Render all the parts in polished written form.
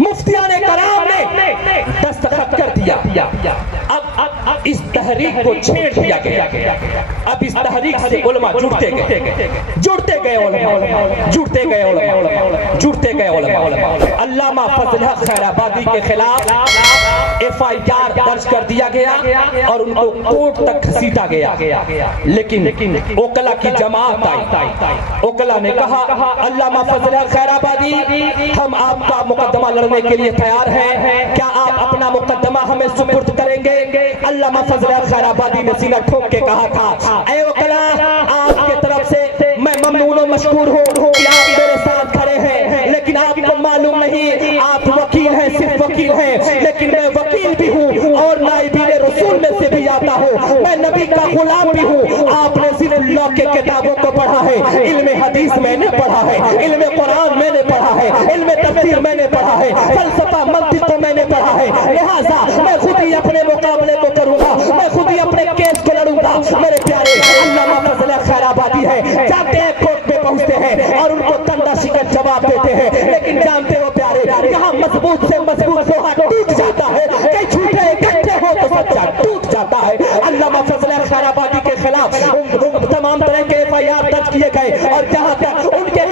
مفتیان کرام نے دستخط کر دیا. اب اس تحریک کو چھیڑ دیا گیا. اب اس تحریک سے علماء جڑتے گئے علماء. علامہ فضل حق خیر آبادی کے خلاف FIR درج کر دیا گیا اور ان کو کورٹ تک گھسیٹا گیا. لیکن اوکلا کی جماعت آئی. اوکلا نے کہا علامہ فضل حق خیر آبادی ہم آپ کا مقدمہ لڑنے کے لیے تیار ہیں, کیا آپ اپنا مقدمہ ہمیں سپرد کریں گے؟ علامہ فضل حق خیر آبادی نے سینہ ٹھوک کے کہا تھا اے اوکلا آپ کے طرف سے میں ممنون و مشکور ہوں کہ آپ میرے ساتھ کھڑے ہیں, لیکن آپ کو معلوم نہیں آپ وکیل ہیں, صرف وکیل ہیں, لیکن میں وکیل بھی ہوں اور نائبین رسول میں سے بھی آتا ہوں, میں نبی کا غلام بھی ہوں. آپ نے صرف اللہ کے کتابوں کو پڑھا ہے, علم حدیث میں نے پڑھا ہے, علم قرآن میں نے پڑھا ہے, علم تفسیر میں نے پڑھا ہے, فلسفہ منطق کو میں نے پڑھا ہے, لہٰذا میں خود ہی اپنے مقابلے کو کروں گا, میں خود ہی اپنے کیس کو لڑوں گا. میرے پیارے علامہ فضل خیر آبادی ہے, جاتے ہیں کورٹ میں پہنچتے ہیں اور ان کو تندہ شکن جواب دیتے ہیں, لیکن جانتے ہو پیارے یہاں مضبوط سے مضبوط لوہا ٹوٹ جاتا ہے, کئی جھوٹے اکٹھے ہو تو سچا ٹوٹ جاتا ہے. علامہ فضل خیر آبادی کے خلاف تمام طرح کے FIR درج کیے گئے اور جہاں تک ان کے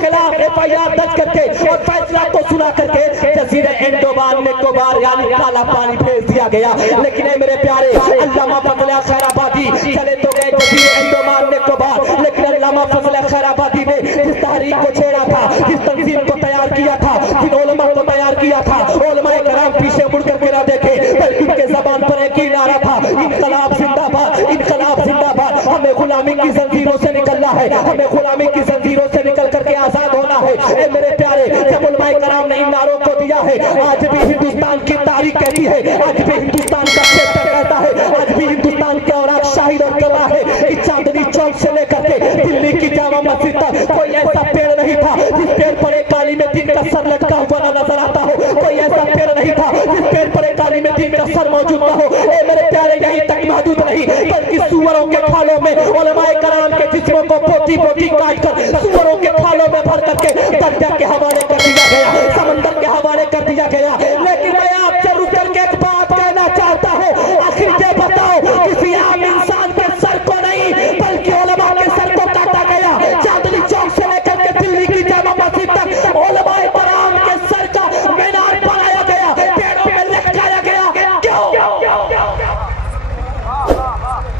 خلاف FIR درج کر کے اور فیصلہ کو سنا کر کے جزیرہ انڈومان میں کوبار یعنی کالا پانی بھیج دیا گیا. لیکن اے میرے پیارے علامہ فضل خیر آبادی چلے تو گئے جزیرہ انڈومان میں کوبار, لیکن علامہ فضل خیر آبادی نے جس تحریک کو چھیڑا تھا, جس تنظیم کو تیار کیا تھا, جن علماء کو تیار کیا تھا, علماء کرام پیچھے مڑ کر کے نہ دیکھے بلکہ ان کے زبان پر ایک ہی نعرہ تھا انقلاب زندہ باد, انقلاب زندہ باد. ہمیں غلامی کی زنجیروں سے نکلنا ہے, ہمیں غلامی کی زنجیروں سے نکل کر کے آزاد ہونا ہے. اے میرے پیارے جب علماء کرام نے ان نعروں کو دیا ہے, آج بھی ہندوستان کی تاریخ کہتی ہے, آج بھی ہندوستان کا سیکٹر کہتا ہے, آج بھی ہندوستان کے اوراق شاہد اور گواہ ہے کہ چاندنی چوک سے لے کر کے دلی کی جامع مسجد تک کوئی ایسا پیڑ نہیں تھا جس پیڑ پر ایک کالی میں دن کا سر لٹکا ہوا نہ نظر آتا ہو, کوئی ایسا پیڑ نہیں تھا جس پیڑ پر ایک کالی میں دن کا سر موجود نہ ہو. اے میرے پیارے یہیں تک محدود نہیں بلکہ سوروں کے کھالوں میں علماء کرام کے جسموں کو پوٹی پوٹی کاٹ کر سوروں کے کھالوں میں بھر کر کے دریا کے حوالے کر دیا گیا, سمندر کے حوالے کر دیا گیا. لیکن میں آپ سے رک کر کے ایک بات کہنا چاہتا ہوں, آخر یہ بتاؤ کسی عام انسان کے سر کو نہیں بلکہ علماء کے سر کو کاٹا گیا. چاندنی چوک سے لے کر کے دلی کی جامع مسجد تک علماء کرام کے سر کا مینار بنایا گیا, پیڑوں میں لٹکایا گیا.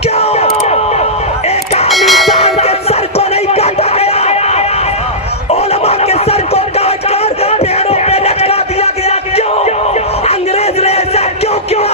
کیوں ایک عام انسان کے سر کو نہیں کاٹا گیا, علماء کے سر کو کاٹ کر پیڑوں پہ لٹکا دیا گیا. کیوں انگریز نے ایسا کیوں کیا؟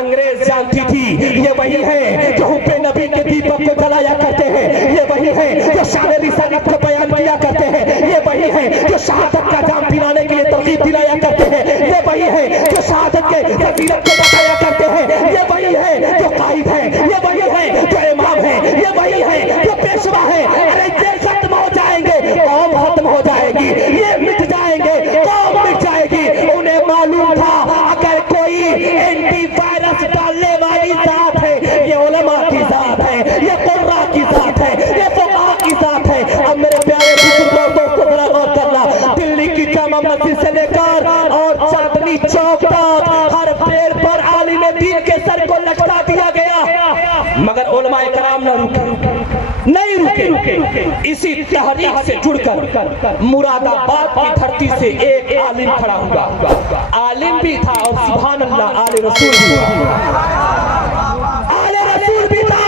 انگریز جانتی تھی یہ وہی ہے جو حب نبی کے دیپک کو جلایا کرتے ہیں, یہ وہی ہے جو شان رسالت کو بیان کیا کرتے ہیں, یہ وہی ہے جو شہادت کا جام پلانے کے لیے ترغیب دلایا کرتے ہیں, یہ وہی ہے جو شہادت کے فضیلت کو بتایا کرتے ہیں, یہ وہی ہے جو قائد ہے, یہ وہی ہے جو امام ہے, یہ وہی ہے جو پیشوا ہے. ارے یہ ختم ہو جائیں گے قوم ختم ہو جائے گی, یہ مٹ جائیں گے قوم مٹ جائے گی. انہیں معلوم تھا اگر کوئی اینٹی وائرس ڈالنے والی ذات ہے یہ علماء کی ذات ہے, یہ قرآ کی ذات ہے, یہ فقہاء کی ذات ہے. اب میرے پیارے بزرگوں دوستوں ذرا غور کرنا, دلی کی جامع مسجد سے لے کر اور چاندنی چوک تک ہر پیڑ پر عالم دین کے سر کو لٹکا دیا گیا, مگر علماء کرام نہ رکے, نہیں رکے. اسی تحریک سے جڑ کر مراد آباد کی دھرتی سے ایک عالم کھڑا ہوا, عالم بھی تھا اور سبحان اللہ آل رسول بھی تھا, آل رسول بھی تھا.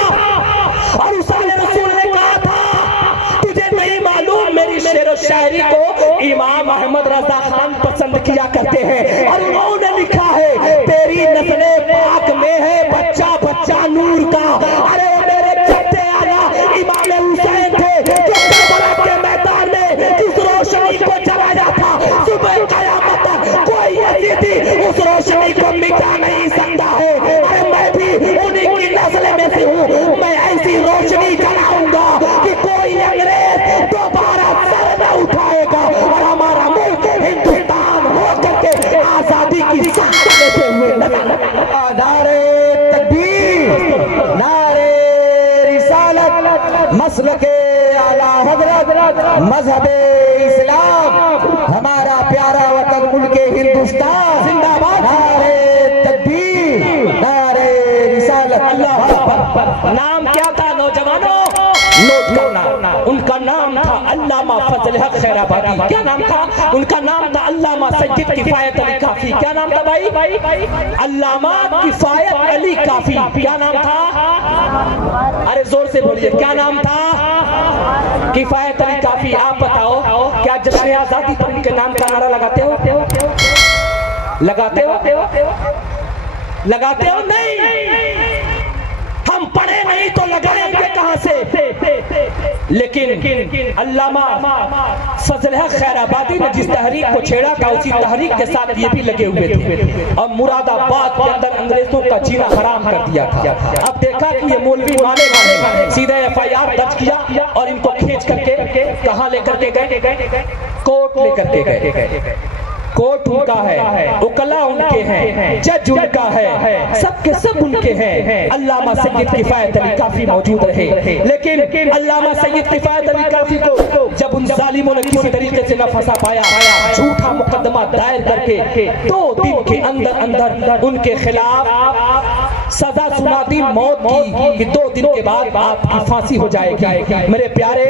اور اس آل رسول نے کہا تھا تجھے نہیں معلوم میری شعر و شاعری کو امام احمد رضا خان پسند کیا کرتے ہیں, اور انہوں نے لکھا ہے تیری نسل پاک میں ہے بچہ بچہ نور کا. ارے میرے چچے آنا امام حسین تھے جو کربلا کے میدان میں اس روشنی کو جلایا تھا, صبح قیامت تک کوئی یزیدی اس روشنی کو مٹا نہیں سکتا ہے. ارے میں بھی انہی کی نسل میں سے ہوں, میں ایسی روشنی جلاؤں گا کہ کوئی انگریز دوبارہ سر نہ اٹھائے گا, اور ہمارا ملک ہندوستان ہو کر کے آزادی کی سانس لیتے ہوئے نظر نعرے تکبیر, نعرے رسالت, مسلک اعلی حضرت, مذہب اسلام, ہمارا پیارا وطن ملک ہندوستان زندہ باد، نعرہ تکبیر، نعرہ رسالت، اللہ اکبر۔ نام کیا تھا نوجوانوں؟ نوٹ کرنا، ان کا نام تھا علامہ فضل حق خیر آبادی۔ کیا نام تھا ان کا؟ نام تھا علامہ سید کفایت علی کافی۔ کیا نام تھا بھائی؟ علامہ کفایت علی کافی۔ کیا نام تھا؟ ارے زور سے بولیے، کیا نام تھا؟ کفایت علی کافی۔ آپ بتاؤ، کیا جشن آزادی پر ان کے نام کا نعرہ لگاتے ہو؟ لگاتے ہو؟ لگاتے ہو؟ نہیں، ہم پڑھے نہیں تو لگائیں گے کہاں سے؟ لیکن علامہ فضل حق خیر آبادی نے جس تحریک کو چھیڑا تھا اسی تحریک کے ساتھ یہ بھی لگے ہوئے تھے اور مراد آباد کے اندر انگریزوں کا جینا حرام کر دیا تھا۔ اب دیکھا کہ یہ مولوی مانے گا، سیدھا FIR درج کیا اور ان کو کھینچ کر کے کہاں لے کر کے گئے؟ کورٹ لے کر کے گئے۔ کورٹ ان کا ہے، وکلا ان کے ہیں، جج ان کا ہے، سب کے سب ان کے ہیں۔ علامہ سید کفایت علی کافی موجود رہے، لیکن علامہ سید کفایت علی کافی کو جب ان ظالموں نے کسی طریقے سے نہ پھنسا پایا، جھوٹا مقدمہ دائر کر کے 2 دن کے اندر ان کے خلاف سزا سنا دی موت کی کہ 2 دن کے بعد آپ کی پھانسی ہو جائے گی۔ میرے پیارے،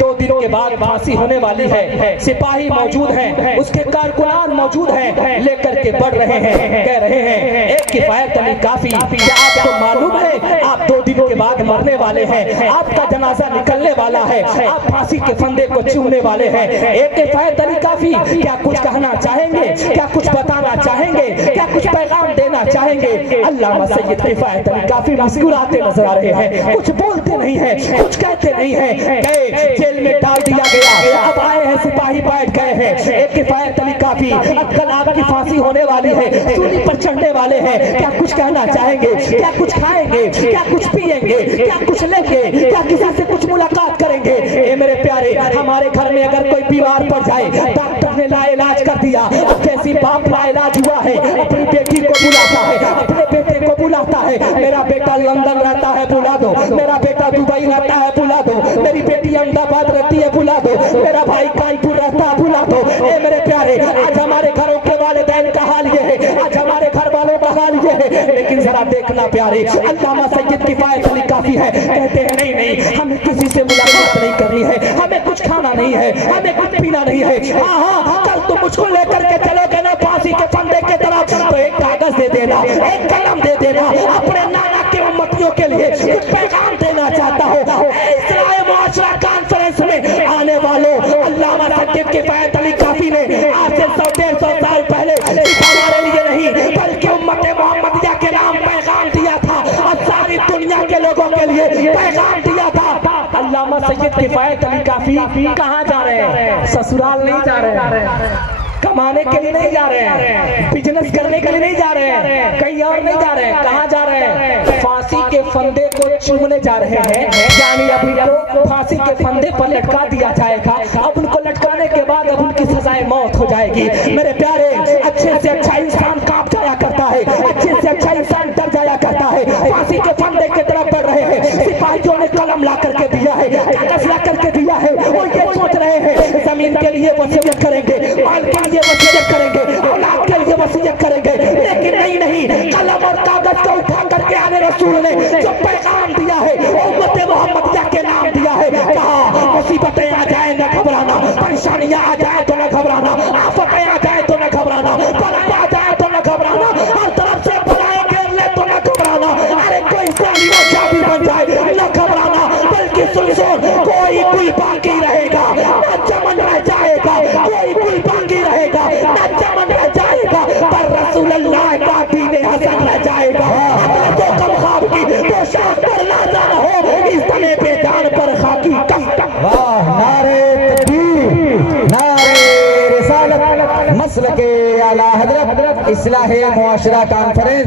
2 دن کے بعد پھانسی ہونے والی ہے، سپاہی موجود ہیں، اس کے کارکنان موجود ہیں، لے کر کے بڑھ رہے ہیں، کہہ رہے ہیں ایک کفایت علی کافی، کیا آپ کو معلوم ہے آپ 2 دن کے بعد مرنے والے ہیں، آپ کا جنازہ نکلنے والا ہے، آپ پھانسی کے پھندے کو چومنے والے ہیں۔ ایک کفایت علی کافی کیا کچھ کہنا چاہیں گے؟ کیا کچھ بتانا چاہیں گے؟ کیا کچھ پیغام دینا چاہیں گے؟ علامہ سید کفایت علی کافی مسکراتے نظر آ رہے ہیں، کچھ بولتے نہیں ہیں، کچھ کہتے نہیں ہیں، گئے جیل میں ڈال دیا گیا، اب آئے ہیں سپاہی بیٹھ گئے ہیں۔ ایک کفایت علی کافی، اب کل آپ کی پھانسی ہونے والی ہے، سولی پر چڑھنے والے ہیں، کیا کچھ کہنا چاہیں گے؟ کیا کچھ کھائیں گے؟ کیا کچھ پیئیں گے؟ کیا کچھ لیں گے؟ کیا کسی سے کچھ ملاقات کریں گے؟ اے میرے پیارے، ہمارے گھر میں اگر کوئی بیمار پڑ جائے، ڈاکٹر نے لا علاج کر دیا، اب جیسی باپ لا علاج ہوا ہے اپنی بیٹی کو بلاتا ہے، اپنے بیٹے کو بلاتا ہے، میرا بیٹا لندن رہتا ہے بلا دو، میرا بیٹا دبئی رہتا ہے بلا دو، میری بیٹی احمد آباد رہتی ہے بلا دو، میرا بھائی کانپور رہتا ہے بلا دو۔ اے میرے پیارے، آج ہمارے گھروں کے والدین کا حال یہ ہے، آج ہمارے گھر والوں کا حال یہ ہے، لیکن ذرا دیکھنا پیارے، علامہ سید کفایت علی کافی ہے، کہتے ہیں نہیں، ہمیں کسی سے ملاقات نہیں کرنی ہے، ہمیں کچھ کھانا نہیں ہے، ہمیں کچھ پینا نہیں ہے۔ ہاں، کل تم مجھ کو لے کر کے چلو گے نا پھانسی کے پھندے کے طرف، تو ایک کاغذ دے دینا، ایک قلم دے دینا، اپنے نانا کے امتیوں کے لیے کچھ پیغام دینا چاہتا ہو۔ اصلاح معاشرہ کانفرنس میں آنے والوں، علامہ سید کفایت علی کافی نے آج سے 100-150 سال پہلے ہمارے لیے نہیں بلکہ امت محمدیہ کے نام پیغام دیا تھا اور ساری دنیا کے لوگوں کے لیے پیغام دیا تھا۔ علامہ سید کفایت علی کافی کہاں جا رہے ہیں؟ سسرال نہیں جا رہے ہیں، کمانے کے لیے نہیں جا رہے ہیں، بزنس کرنے کے لیے نہیں جا رہے ہیں، کہیں اور نہیں جا رہے ہیں، کہاں جا رہے ہیں؟ پھانسی کے پھندے کو چومنے جا رہے ہیں، یعنی اب ان کو پھانسی کے پھندے پر لٹکا دیا جائے گا، اب ان کو لٹکانے کے بعد اب ان کی سزائے موت ہو جائے گی۔ میرے پیارے، اچھے سے اچھا انسان کانپ جایا کرتا ہے، اچھے سے اچھا انسان ڈر جایا کرتا ہے، پھانسی کے پھندے کی طرف بڑھ رہے ہیں، سپاہیوں نے قلم لا کر کے دیا ہے، کاغذ لا کر کے دیا ہے، وہ یہ سوچ رہے ہیں زمین کے لیے وصیت کریں گے، مال کے لیے وصیت کریں گے، اولاد کے لیے وصیت کریں گے، لیکن نہیں، قلم اور کاغذ کو اٹھا کر کے آنے رسول نے جو پیغام دیا ہے، امت محمدیہ کے نام دیا ہے، کہا مصیبتیں آ جائیں نہ گھبرانا، پریشانیاں آ جائیں تو نہ گھبرانا، آفتیں آ جائیں تو نہ گھبرانا، بلند آ جائے تو نہ گھبرانا، ہر طرف سے بلائیں گھیر لے تو نہ گھبرانا، ارے کوئی ظالم و جابر بن جائے نہ گھبرانا، بلکہ سن کوئی کوئی باقی رہے گا، نہ چمن رہ جائے گا، کوئی کوئی باقی رہے گا، نہ چمن رہ جائے گا، پر رسول اللہ کا دین حسن رہ جائے گا۔ تو کم خواب کی تو شاہ پر لازا نہ ہو، اس دنے پہ جان پر خاکی کفتن۔ واہ، نعرہ تکبیر، نعرہ رسالت، مسلک اعلیٰ حضرت اصلاح معاشرہ کانفرنس۔